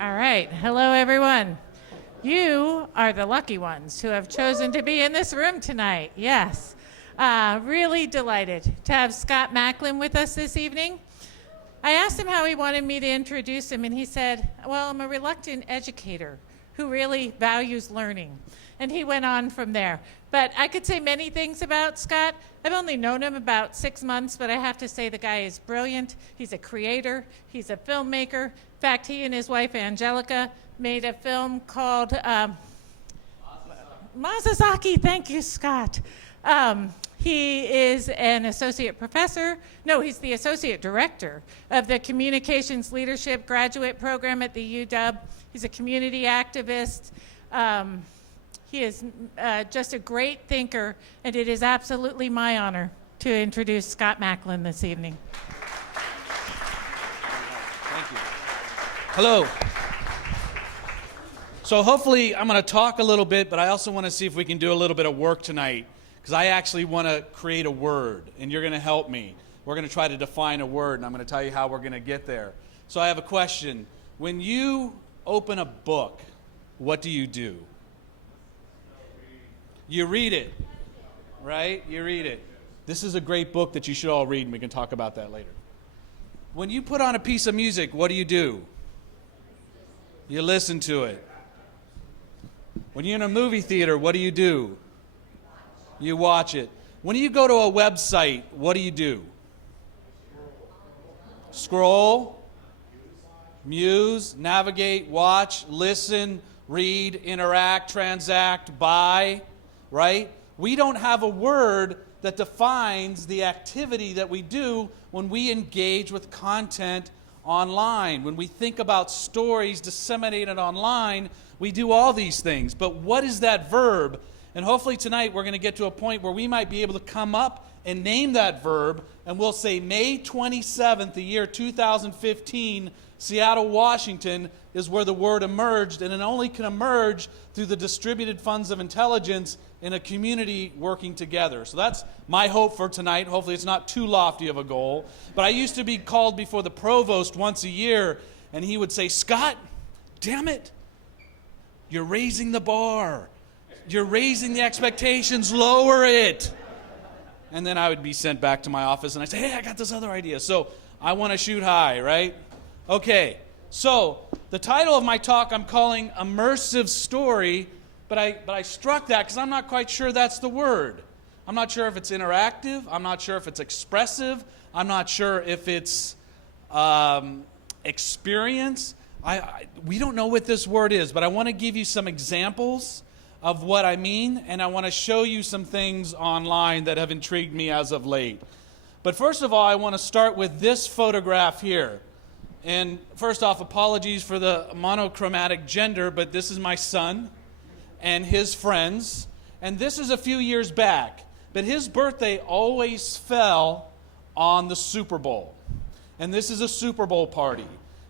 All right. Hello, everyone. You are the lucky ones who have chosen to be in this room tonight. Yes. Really delighted to have Scott Macklin with us this evening. I asked him how he wanted me to introduce him, and he said, well, I'm a reluctant educator who really values learning. And he went on from there. But I could say many things about Scott. I've only known him about 6 months, but I have to say the guy is brilliant. He's a creator. He's a filmmaker. In fact, he and his wife, Angelica, made a film called Mazazaki. Thank you, Scott. He is an associate professor. No, he's the associate director of the Communications Leadership Graduate Program at the UW. He's a community activist. He is just a great thinker, and it is absolutely my honor to introduce Scott Macklin this evening. Thank you. Hello. So hopefully I'm going to talk a little bit, but I also want to see if we can do a little bit of work tonight, because I actually want to create a word, and you're going to help me. We're going to try to define a word, and I'm going to tell you how we're going to get there. So I have a question. When you open a book, what do? You read it, right? You read it. This is a great book that you should all read, and we can talk about that later. When you put on a piece of music, what do? You listen to it. When you're in a movie theater, what do? You watch it. When you go to a website, what do? Scroll, muse, navigate, watch, listen, read, interact, transact, buy, right? We don't have a word that defines the activity that we do when we engage with content online. When we think about stories disseminated online, we do all these things. But what is that verb? And hopefully tonight we're going to get to a point where we might be able to come up and name that verb, and we'll say May 27th, the year 2015, Seattle, Washington, is where the word emerged, and it only can emerge through the distributed funds of intelligence in a community working together. So that's my hope for tonight. Hopefully it's not too lofty of a goal. But I used to be called before the provost once a year, and he would say, Scott, damn it, you're raising the bar. You're raising the expectations, lower it. And then I would be sent back to my office, and I'd say, hey, I got this other idea. So I want to shoot high, right? Okay, so the title of my talk I'm calling Immersive Story, but I struck that because I'm not quite sure that's the word. I'm not sure if it's interactive. I'm not sure if it's expressive. I'm not sure if it's experience. We don't know what this word is, but I want to give you some examples of what I mean, and I want to show you some things online that have intrigued me as of late. But first of all, I want to start with this photograph here. And first off, apologies for the monochromatic gender, but this is my son and his friends. And this is a few years back, but his birthday always fell on the Super Bowl. And this is a Super Bowl party.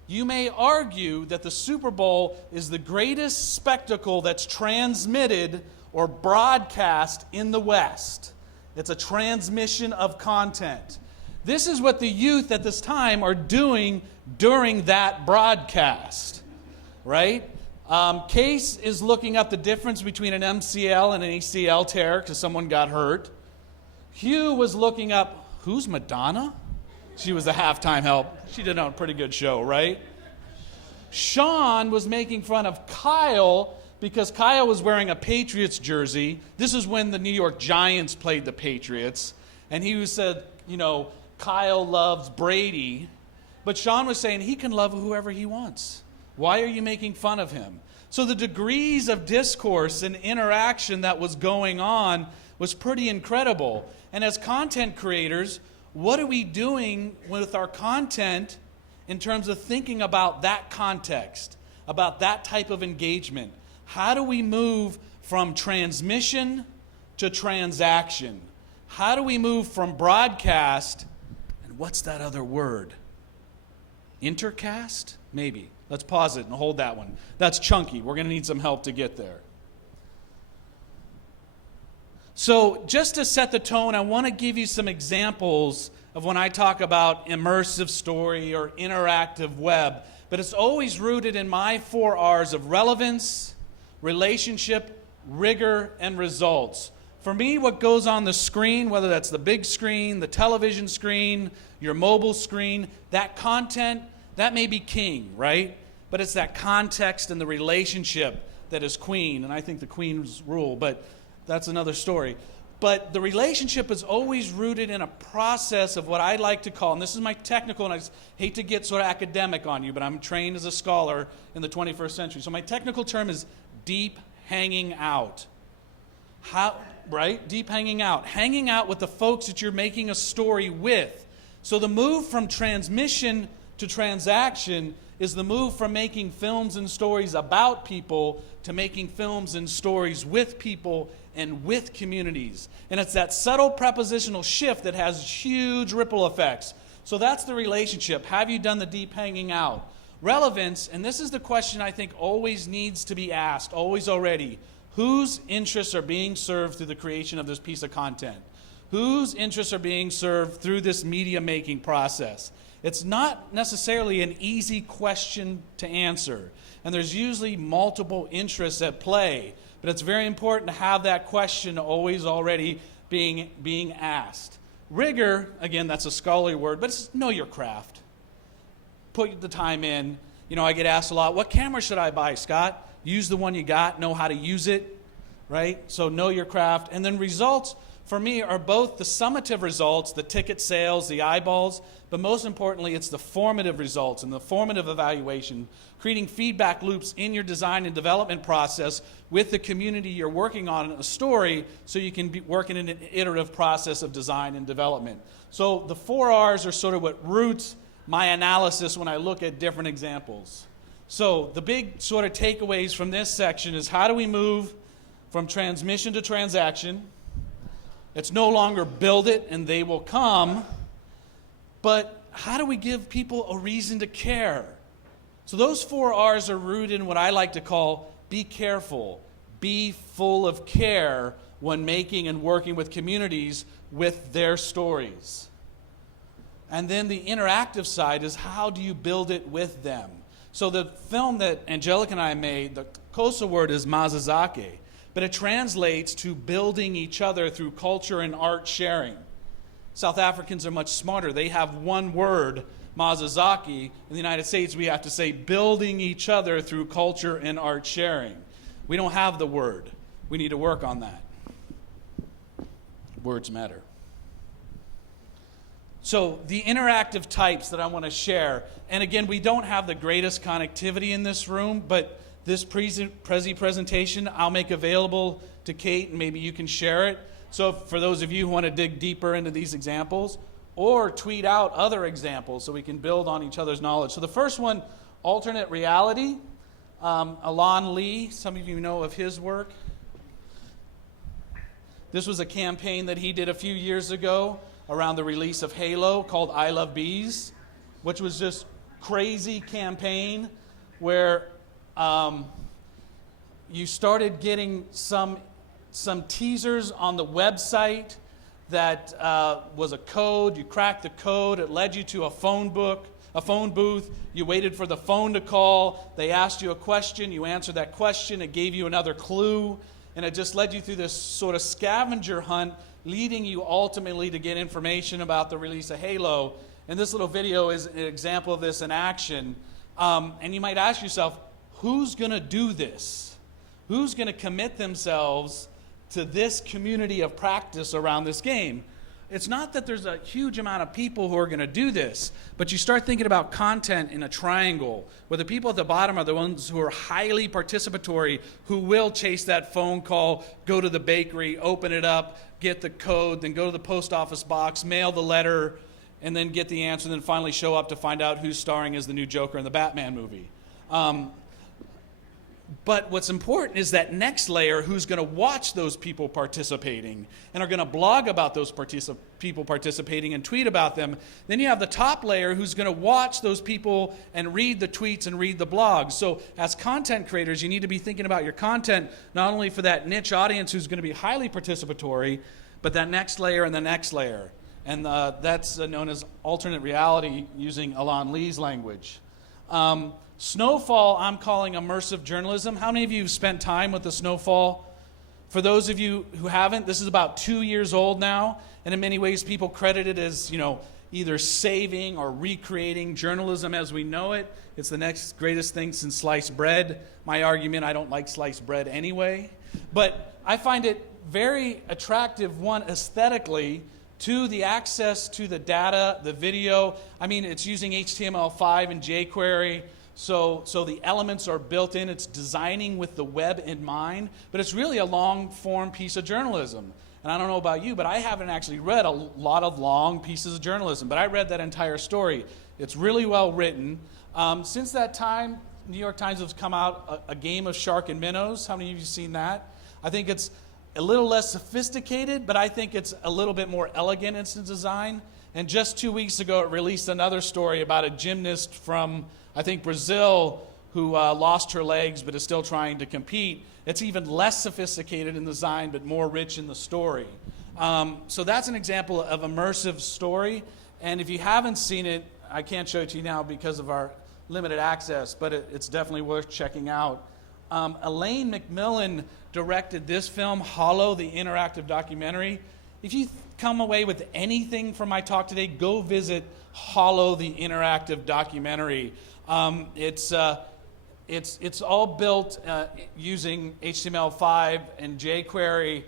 You may argue that the Super Bowl is the greatest spectacle that's transmitted or broadcast in the West. It's a transmission of content. This is what the youth at this time are doing during that broadcast, right? Case is looking up the difference between an MCL and an ACL tear because someone got hurt. Hugh was looking up, who's Madonna? She was the halftime help. She did a pretty good show, right? Sean was making fun of Kyle because Kyle was wearing a Patriots jersey. This is when the New York Giants played the Patriots. And he said, Kyle loves Brady. But Sean was saying he can love whoever he wants. Why are you making fun of him? So the degrees of discourse and interaction that was going on was pretty incredible. And as content creators, what are we doing with our content in terms of thinking about that context, about that type of engagement? How do we move from transmission to transaction? How do we move from broadcast, and what's that other word? Intercast? Maybe. Let's pause it and hold that one. That's chunky. We're going to need some help to get there. So just to set the tone, I want to give you some examples of when I talk about immersive story or interactive web, but it's always rooted in my 4 R's of relevance, relationship, rigor, and results. For me, what goes on the screen, whether that's the big screen, the television screen, your mobile screen, that content, that may be king, right? But it's that context and the relationship that is queen, and I think the queens rule, but that's another story. But the relationship is always rooted in a process of what I like to call, and this is my technical, and I hate to get sort of academic on you, but I'm trained as a scholar in the 21st century. So my technical term is deep hanging out. How, right? Deep hanging out. Hanging out with the folks that you're making a story with. So the move from transmission to transaction is the move from making films and stories about people to making films and stories with people and with communities. And it's that subtle prepositional shift that has huge ripple effects. So that's the relationship. Have you done the deep hanging out? Relevance, and this is the question I think always needs to be asked, always already. Whose interests are being served through the creation of this piece of content? Whose interests are being served through this media making process? It's not necessarily an easy question to answer, and there's usually multiple interests at play, but it's very important to have that question always already being asked. Rigor, again, that's a scholarly word, but it's know your craft. Put the time in. You know, I get asked a lot, what camera should I buy, Scott? Use the one you got, know how to use it, right? So know your craft. And then results, for me, are both the summative results, the ticket sales, the eyeballs, but most importantly, it's the formative results and the formative evaluation, creating feedback loops in your design and development process with the community you're working on in a story so you can be working in an iterative process of design and development. So the 4 R's are sort of what roots my analysis when I look at different examples. So the big sort of takeaways from this section is how do we move from transmission to transaction? It's no longer build it and they will come, but how do we give people a reason to care? So those 4 R's are rooted in what I like to call be careful, be full of care when making and working with communities with their stories. And then the interactive side is how do you build it with them? So the film that Angelica and I made, the Kosa word is mazazake, but it translates to building each other through culture and art sharing. South Africans are much smarter. They have one word, mazazaki. In the United States, we have to say building each other through culture and art sharing. We don't have the word. We need to work on that. Words matter. So the interactive types that I want to share, and again, we don't have the greatest connectivity in this room, but this presentation I'll make available to Kate, and maybe you can share it. So for those of you who want to dig deeper into these examples, or tweet out other examples so we can build on each other's knowledge. So the first one, alternate reality. Alon Lee, some of you know of his work. This was a campaign that he did a few years ago around the release of Halo called I Love Bees, which was just crazy campaign where you started getting some teasers on the website that was a code. You cracked the code. It led you to a phone booth. You waited for the phone to call. They asked you a question. You answered that question. It gave you another clue. And it just led you through this sort of scavenger hunt, leading you ultimately to get information about the release of Halo. And this little video is an example of this in action. And you might ask yourself, who's going to do this? Who's going to commit themselves to this community of practice around this game? It's not that there's a huge amount of people who are going to do this, but you start thinking about content in a triangle, where the people at the bottom are the ones who are highly participatory, who will chase that phone call, go to the bakery, open it up, get the code, then go to the post office box, mail the letter, and then get the answer, and then finally show up to find out who's starring as the new Joker in the Batman movie. But what's important is that next layer, who's going to watch those people participating and are going to blog about those people participating and tweet about them. Then you have the top layer who's going to watch those people and read the tweets and read the blogs. So as content creators, you need to be thinking about your content not only for that niche audience who's going to be highly participatory, but that next layer and the next layer. And that's known as alternate reality using Alon Lee's language. Snowfall, I'm calling immersive journalism. How many of you have spent time with the Snowfall? For those of you who haven't, this is about 2 years old now, and in many ways people credit it as, either saving or recreating journalism as we know it. It's the next greatest thing since sliced bread. My argument, I don't like sliced bread anyway. But I find it very attractive, one, aesthetically, two, the access to the data, the video. I mean, it's using HTML5 and jQuery. So the elements are built in. It's designing with the web in mind. But it's really a long-form piece of journalism. And I don't know about you, but I haven't actually read a lot of long pieces of journalism. But I read that entire story. It's really well written. Since that time, New York Times has come out a game of shark and minnows. How many of you have seen that? I think it's a little less sophisticated, but I think it's a little bit more elegant in its design. And just 2 weeks ago, it released another story about a gymnast from, I think, Brazil, who lost her legs but is still trying to compete. It's even less sophisticated in design but more rich in the story. So that's an example of immersive story. And if you haven't seen it, I can't show it to you now because of our limited access, but it's definitely worth checking out. Elaine McMillan directed this film, Hollow, the interactive documentary. If you come away with anything from my talk today, go visit Hollow, the interactive documentary. It's all built using HTML5 and jQuery.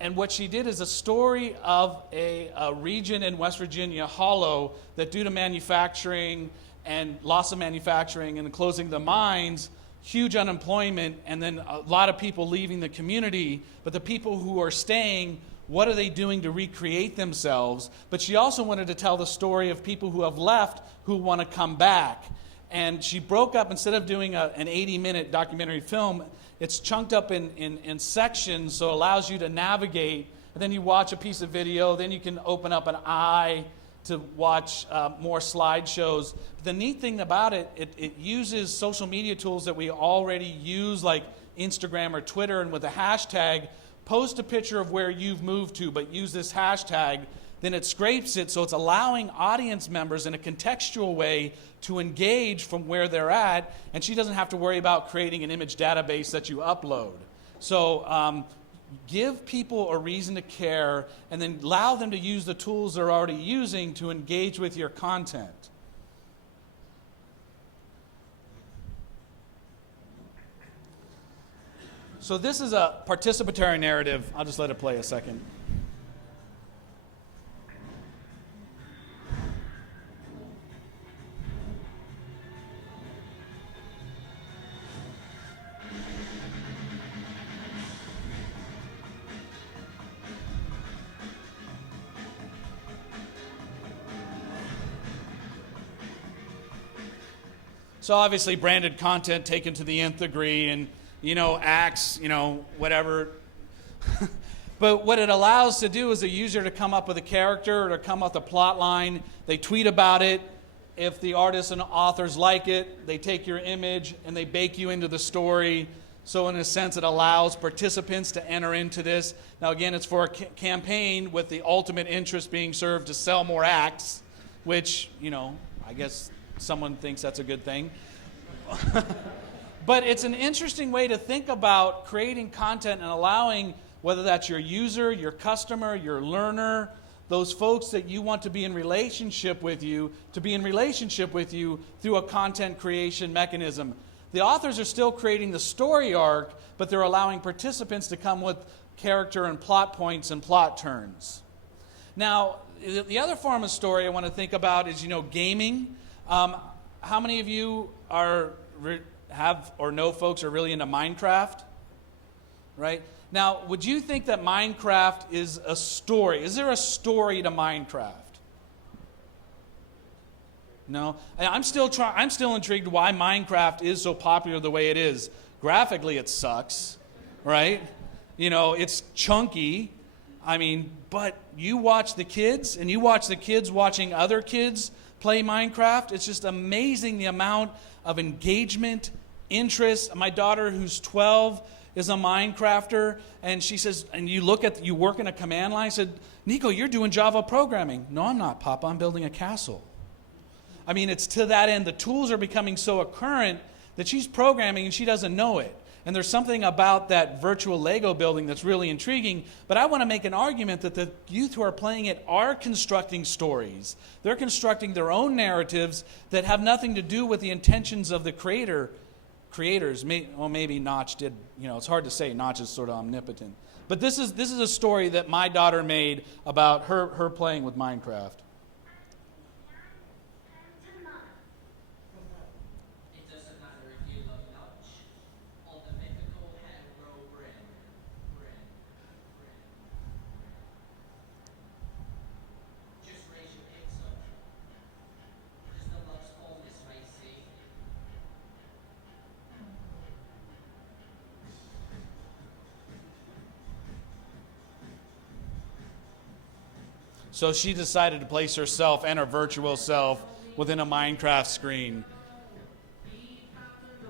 And what she did is a story of a region in West Virginia, Hollow, that due to manufacturing and loss of manufacturing and the closing of the mines, huge unemployment, and then a lot of people leaving the community. But the people who are staying, what are they doing to recreate themselves? But she also wanted to tell the story of people who have left who want to come back. And she broke up, instead of doing an 80-minute documentary film, it's chunked up in sections, so it allows you to navigate. And then you watch a piece of video, then you can open up an eye to watch more slideshows. But the neat thing about it, it uses social media tools that we already use, like Instagram or Twitter, and with a hashtag, post a picture of where you've moved to, but use this hashtag. Then it scrapes it, so it's allowing audience members in a contextual way to engage from where they're at, and she doesn't have to worry about creating an image database that you upload. So give people a reason to care, and then allow them to use the tools they're already using to engage with your content. So this is a participatory narrative. I'll just let it play a second. So obviously branded content taken to the nth degree, and acts, whatever. But what it allows to do is a user to come up with a character or to come up with a plot line. They tweet about it. If the artists and authors like it, they take your image and they bake you into the story. So in a sense, it allows participants to enter into this. Now again, it's for a campaign with the ultimate interest being served to sell more acts, which, I guess someone thinks that's a good thing. But it's an interesting way to think about creating content and allowing, whether that's your user, your customer, your learner, those folks that you want to be in relationship with you, to be in relationship with you through a content creation mechanism. The authors are still creating the story arc, but they're allowing participants to come with character and plot points and plot turns. Now, the other form of story I want to think about is, gaming. How many of you have or know folks who are really into Minecraft? Right? Now, would you think that Minecraft is a story? Is there a story to Minecraft? No? I'm still intrigued why Minecraft is so popular the way it is. Graphically, it sucks, right? It's chunky. But you watch the kids, and you watch the kids watching other kids play Minecraft. It's just amazing the amount of engagement, interest. My daughter, who's 12, is a Minecrafter, and she says, and you work in a command line. I said, Nico, you're doing Java programming. No, I'm not, Papa. I'm building a castle. I mean, it's to that end. The tools are becoming so current that she's programming and she doesn't know it. And there's something about that virtual Lego building that's really intriguing. But I want to make an argument that the youth who are playing it are constructing stories. They're constructing their own narratives that have nothing to do with the intentions of the creators. Well, maybe Notch did. It's hard to say. Notch is sort of omnipotent. But this is a story that my daughter made about her playing with Minecraft. So she decided to place herself and her virtual self within a Minecraft screen.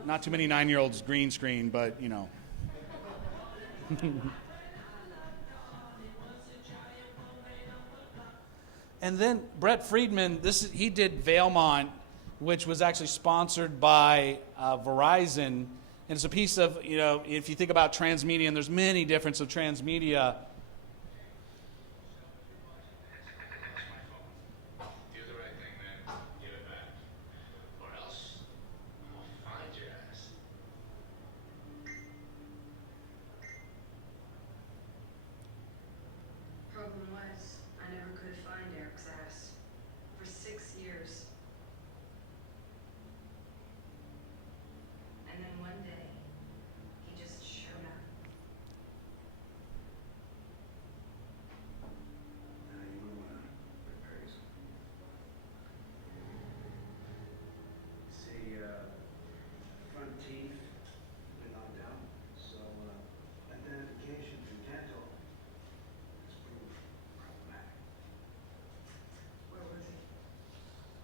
Not too many 9-year-olds green screen, but And then Brett Friedman, he did Vailmont, which was actually sponsored by Verizon. And it's a piece of, if you think about transmedia, and there's many different of transmedia.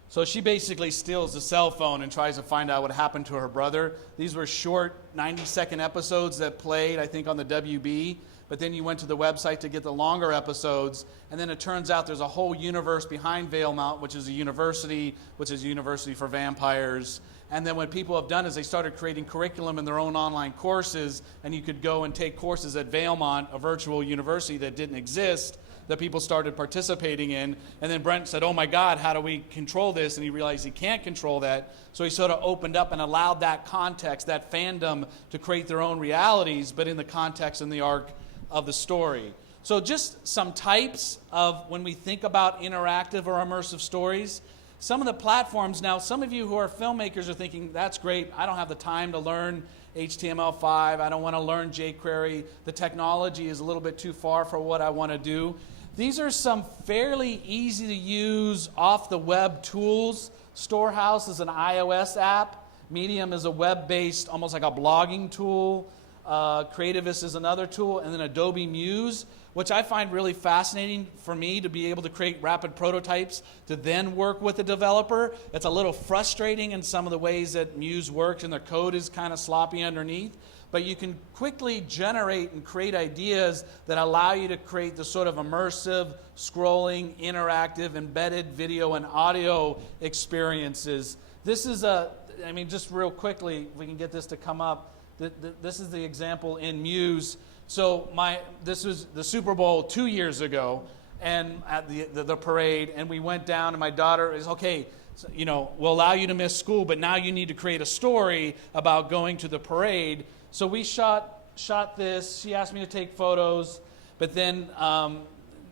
So she basically steals the cell phone and tries to find out what happened to her brother. These were short 90-second episodes that played, I think, on the WB. But then you went to the website to get the longer episodes. And then it turns out there's a whole universe behind Vailmont, which is a university for vampires. And then what people have done is they started creating curriculum in their own online courses. And you could go and take courses at Vailmont, a virtual university that didn't exist, that people started participating in. And then Brent said, oh my God, how do we control this? And he realized he can't control that. So he sort of opened up and allowed that context, that fandom, to create their own realities, but in the context and the arc of the story. So just some types of when we think about interactive or immersive stories. Some of the platforms, now some of you who are filmmakers are thinking, that's great, I don't have the time to learn HTML5, I don't want to learn jQuery, the technology is a little bit too far for what I want to do. These are some fairly easy to use off the web tools. Storehouse is an iOS app. Medium is a web-based, almost like a blogging tool. Creativist is another tool. And then Adobe Muse, which I find really fascinating for me to be able to create rapid prototypes to then work with a developer. It's a little frustrating in some of the ways that Muse works and their code is kind of sloppy underneath. But you can quickly generate and create ideas that allow you to create the sort of immersive, scrolling, interactive, embedded video and audio experiences. This is just real quickly, if we can get this to come up, this is the example in Muse. So this was the Super Bowl 2 years ago, and at the parade, and we went down, and my daughter is, okay, so, we'll allow you to miss school, but now you need to create a story about going to the parade. So we shot this. She asked me to take photos, but then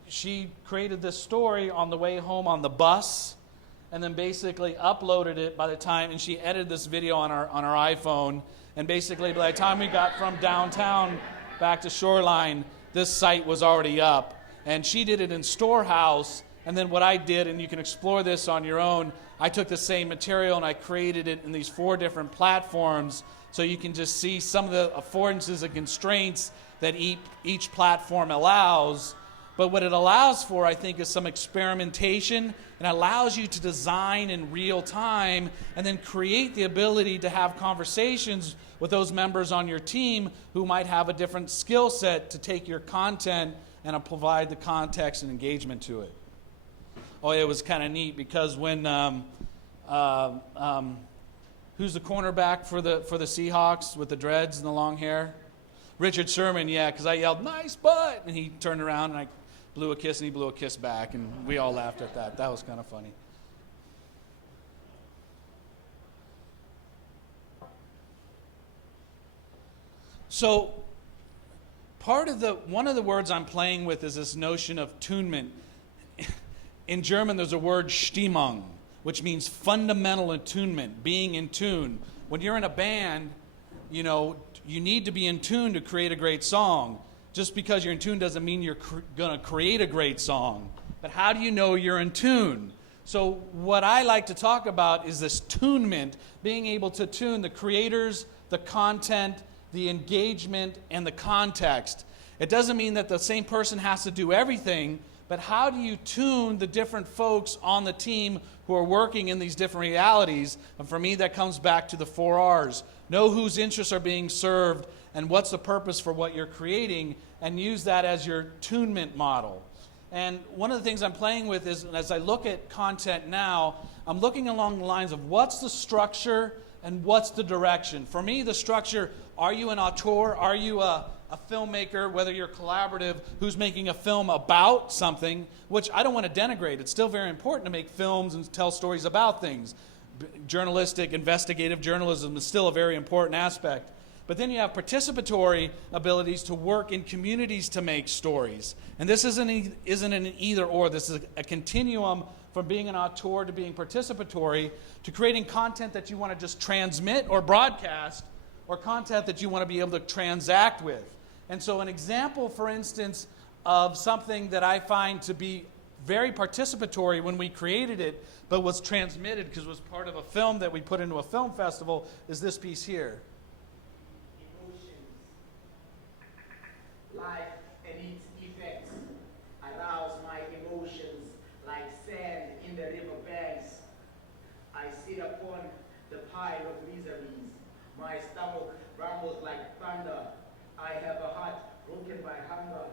she created this story on the way home on the bus, and then basically uploaded it by the time, and she edited this video on our iPhone, and basically by the time we got from downtown back to Shoreline, this site was already up. And she did it in Storehouse, and then what I did, and you can explore this on your own, I took the same material and I created it in these 4 different platforms, so you can just see some of the affordances and constraints that each platform allows. But what it allows for, I think, is some experimentation, and allows you to design in real time and then create the ability to have conversations with those members on your team who might have a different skill set to take your content and provide the context and engagement to it. Oh, it was kind of neat because when Who's the cornerback for the Seahawks with the dreads and the long hair? Richard Sherman, yeah, because I yelled, "Nice butt!" And he turned around and I blew a kiss and he blew a kiss back, and we all laughed at that. That was kind of funny. So one of the words I'm playing with is this notion of tunement. In German, there's a word Stimmung, which means fundamental attunement, being in tune. When you're in a band, you need to be in tune to create a great song. Just because you're in tune doesn't mean you're going to create a great song. But how do you know you're in tune? So what I like to talk about is this tunement, being able to tune the creators, the content, the engagement, and the context. It doesn't mean that the same person has to do everything, but how do you tune the different folks on the team who are working in these different realities? And for me, that comes back to the 4 R's. Know whose interests are being served and what's the purpose for what you're creating, and use that as your tunement model. And one of the things I'm playing with is, as I look at content now, I'm looking along the lines of what's the structure and what's the direction. For me, the structure, are you an auteur? Are you a filmmaker, whether you're collaborative, who's making a film about something, which I don't want to denigrate. It's still very important to make films and tell stories about things. Journalistic, investigative journalism is still a very important aspect. But then you have participatory abilities to work in communities to make stories. And this isn't an either or. This is a continuum from being an auteur to being participatory to creating content that you want to just transmit or broadcast, or content that you want to be able to transact with. And so an example, for instance, of something that I find to be very participatory when we created it, but was transmitted because it was part of a film that we put into a film festival, is this piece here. Emotions, life and its effects arouse my emotions like sand in the river banks. I sit upon the pile of miseries. My stomach rumbles like thunder. I have a heart broken by hunger.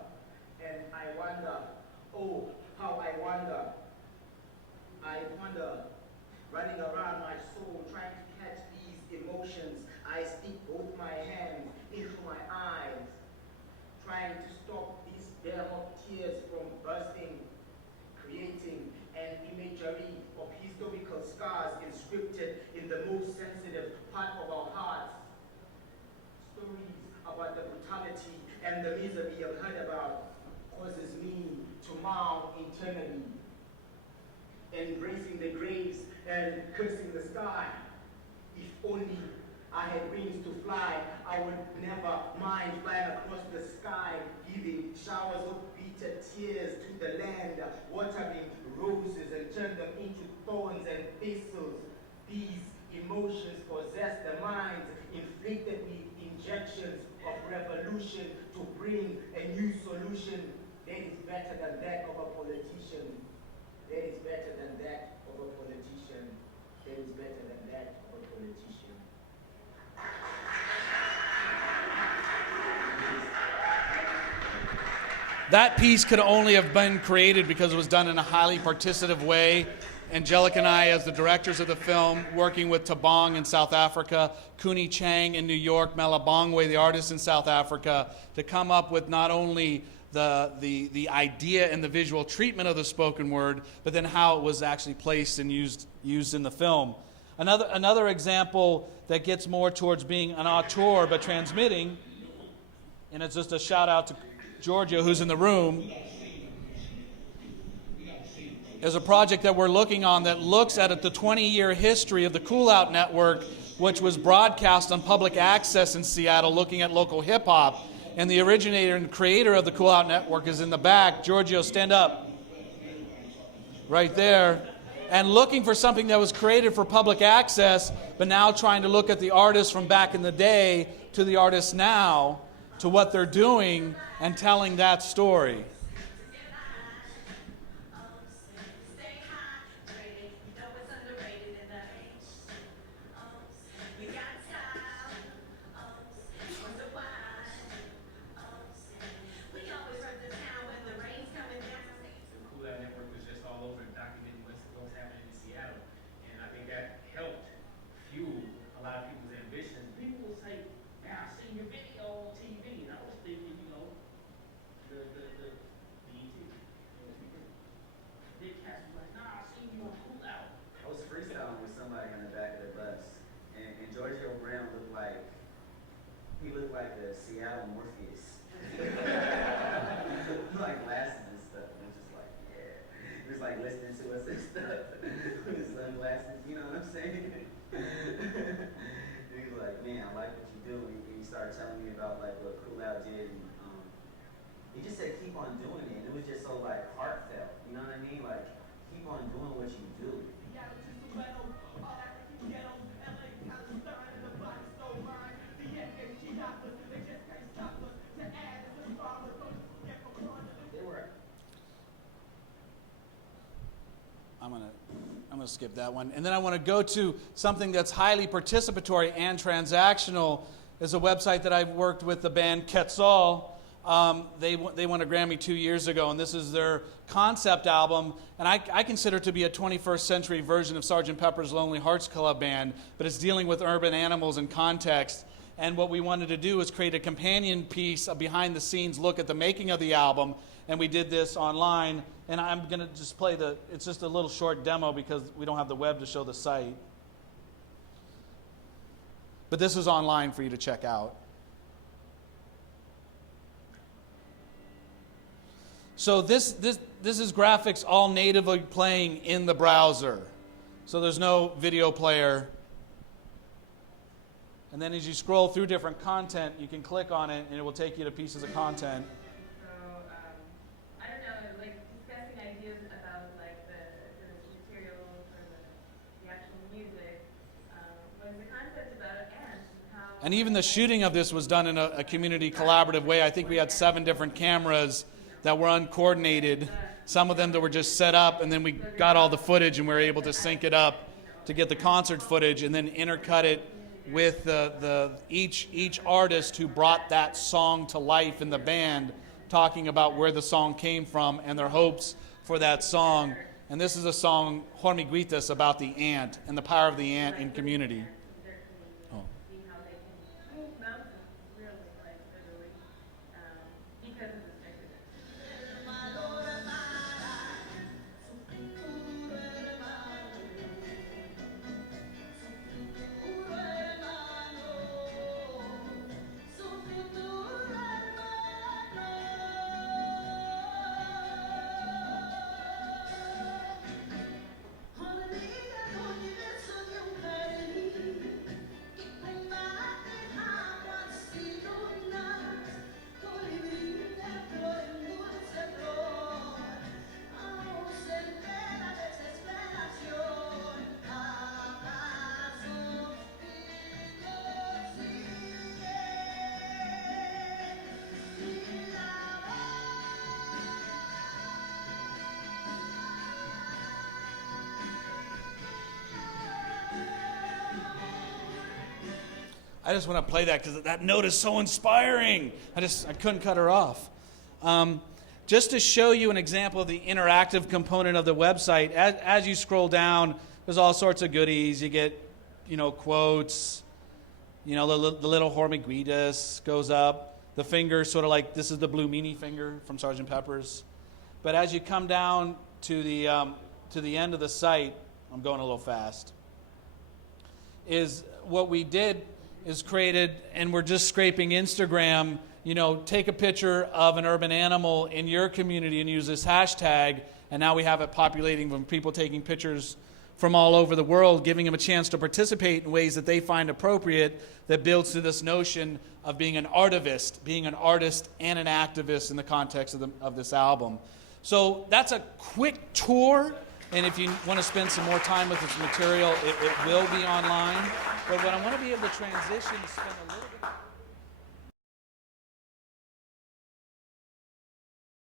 And I wonder, oh, how I wonder. I wonder, running around my soul, trying to catch these emotions. I stick both my hands into my eyes, trying to stop these bear-hawk tears from bursting, creating an imagery of historical scars inscripted in the most sensitive part of our hearts. Stories about the brutality and the misery I've heard about causes me to mourn internally, embracing the graves and cursing the sky. If only I had wings to fly, I would never mind flying across the sky, giving showers of bitter tears to the land, watering roses and turn them into thorns and thistles. These emotions possess the minds, inflicted with injections of revolution to bring a new solution. That is better than that of a politician. That is better than that of a politician. That is better than that of a politician. That piece could only have been created because it was done in a highly participative way. Angelica and I, as the directors of the film, working with Tabong in South Africa, Kuni Chang in New York, Malabongwe, the artist in South Africa, to come up with not only the idea and the visual treatment of the spoken word, but then how it was actually placed and used in the film. Another example that gets more towards being an auteur but transmitting, and it's just a shout out to Giorgio, who's in the room, is a project that we're looking on that looks at the 20-year history of the Cool Out Network, which was broadcast on public access in Seattle, looking at local hip-hop. And the originator and creator of the Cool Out Network is in the back. Giorgio, stand up. Right there. And looking for something that was created for public access, but now trying to look at the artists from back in the day to the artists now, to what they're doing, and telling that story. like what you do, and you started telling me about like what Cool Out did, and he just said keep on doing it, and it was just so like heartfelt. You know what I mean? Like keep on doing what you do. I'm gonna skip that one. And then I want to go to something that's highly participatory and transactional. Is a website that I've worked with the band Quetzal. They won a Grammy 2 years ago, and this is their concept album. And I consider it to be a 21st century version of Sgt. Pepper's Lonely Hearts Club Band, but it's dealing with urban animals in context. And what we wanted to do is create a companion piece, a behind-the-scenes look at the making of the album, and we did this online. And I'm going to just play it's just a little short demo because we don't have the web to show the site. But this is online for you to check out. So this is graphics all natively playing in the browser. So there's no video player. And then as you scroll through different content, you can click on it and it will take you to pieces of content. So, I don't know, like discussing ideas about like the material for the actual music. Was the concept about ants and how... And even the shooting of this was done in a community collaborative way. I think we had 7 different cameras that were uncoordinated. Some of them that were just set up, and then we got all the footage and we were able to sync it up to get the concert footage and then intercut it with each artist who brought that song to life in the band, talking about where the song came from and their hopes for that song. And this is a song, Hormiguitas, about the ant and the power of the ant in community. Oh. How they can move mountains, really, like literally, because of this mechanism. I just want to play that because that note is so inspiring. I couldn't cut her off. Just to show you an example of the interactive component of the website, as you scroll down, there's all sorts of goodies. You get, quotes. The little Hormiguitas goes up. The finger, sort of like this is the Blue Meanie finger from Sgt. Pepper's. But as you come down to the end of the site, I'm going a little fast. Is what we did is created, and we're just scraping Instagram, take a picture of an urban animal in your community and use this hashtag, and now we have it populating from people taking pictures from all over the world, giving them a chance to participate in ways that they find appropriate, that builds to this notion of being an artivist, being an artist and an activist in the context of this album. So that's a quick tour. And if you want to spend some more time with this material, it will be online. But what I want to be able to transition is spend a little bit of